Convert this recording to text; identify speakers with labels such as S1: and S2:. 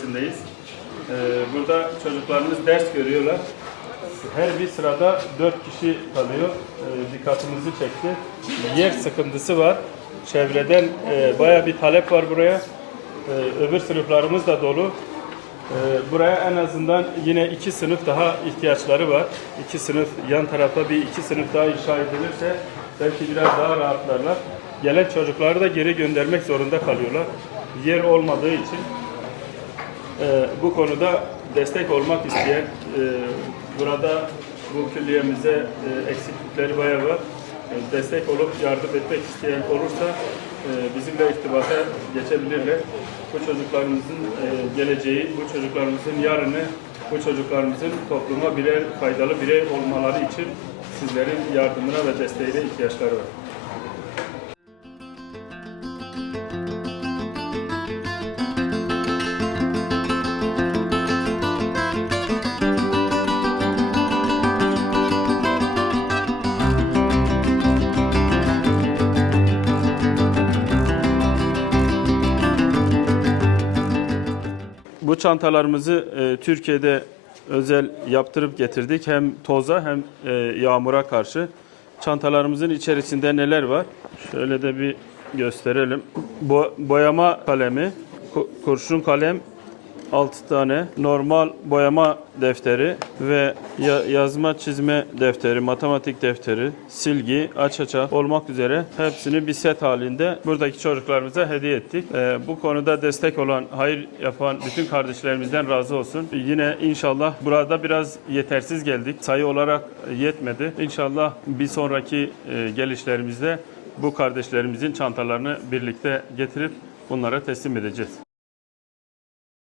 S1: Mahallesi'ndeyiz. Ee, burada çocuklarımız ders görüyorlar. Her bir sırada dört kişi kalıyor. Ee, dikkatimizi çekti. Yer sıkıntısı var. Çevreden e, baya bir talep var buraya. Ee, öbür sınıflarımız da dolu. Buraya en azından yine iki sınıf daha ihtiyaçları var. İki sınıf yan tarafa bir iki sınıf daha inşa edilirse belki biraz daha rahatlarlar. Gelen çocukları da geri göndermek zorunda kalıyorlar. Yer olmadığı için ee, bu konuda destek olmak isteyen, e, burada bu külliyemize e, eksiklikleri bayağı var. E, destek olup yardım etmek isteyen olursa e, bizimle irtibata geçebilirler. Bu çocuklarımızın e, geleceği, bu çocuklarımızın yarını, bu çocuklarımızın topluma birer faydalı birey olmaları için sizlerin yardımına ve desteğine ihtiyaçları var. Bu çantalarımızı e, Türkiye'de özel yaptırıp getirdik. Hem toza hem e, yağmura karşı. Çantalarımızın içerisinde neler var? Şöyle de bir gösterelim. Bo- boyama kalemi, ku- kurşun kalem, 6 tane normal boyama defteri ve ya- yazma çizme defteri, matematik defteri, silgi, aç açak olmak üzere hepsini bir set halinde buradaki çocuklarımıza hediye ettik. Ee, bu konuda destek olan, hayır yapan bütün kardeşlerimizden razı olsun. Yine inşallah burada biraz yetersiz geldik. Sayı olarak yetmedi. İnşallah bir sonraki e, gelişlerimizde bu kardeşlerimizin çantalarını birlikte getirip bunlara teslim edeceğiz.